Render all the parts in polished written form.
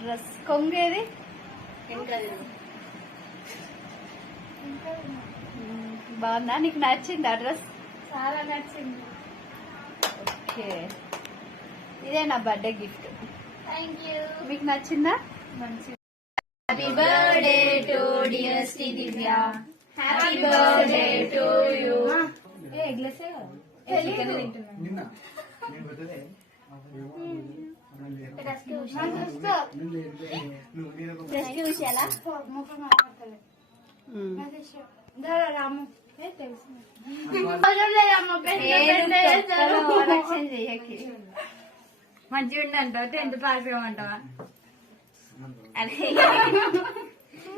Dress కొంగేది బాగుందా? నీకు నచ్చిందా డ్రెస్? చాలా నచ్చింది. ఓకే, ఇదే నా బర్త్డే గిఫ్ట్. Thank you. మీకు నచ్చిందా? మంచి. Happy birthday to dear Shri Divya. Happy birthday to you. ఎగ్లెసే రాము తెలుసు మంచిగా ఉండంటావా? 10th pass కావంటావా? అదే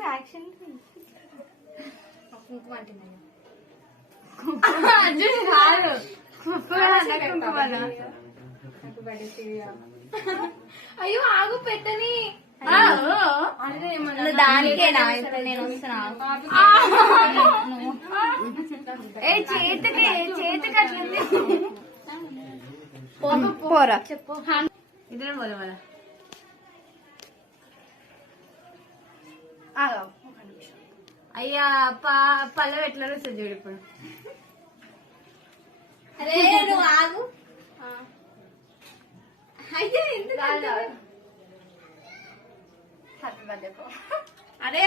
యాక్షన్ అయ్యో ఆగు పెట్టని. దానికేనా ఇప్పుడు నేను వస్తున్నా? చేతికి అట్లుంది. పోరా చెప్పు. ఇద్దరం పోదా మళ్ళా? అయ్యా పల్లవి ఎట్లా వస్తుంది చూడు ఇప్పుడు. అరే నువ్వు ఆగు. అయితే ఎందుకు హ్యాపీ బర్త్డే. అరే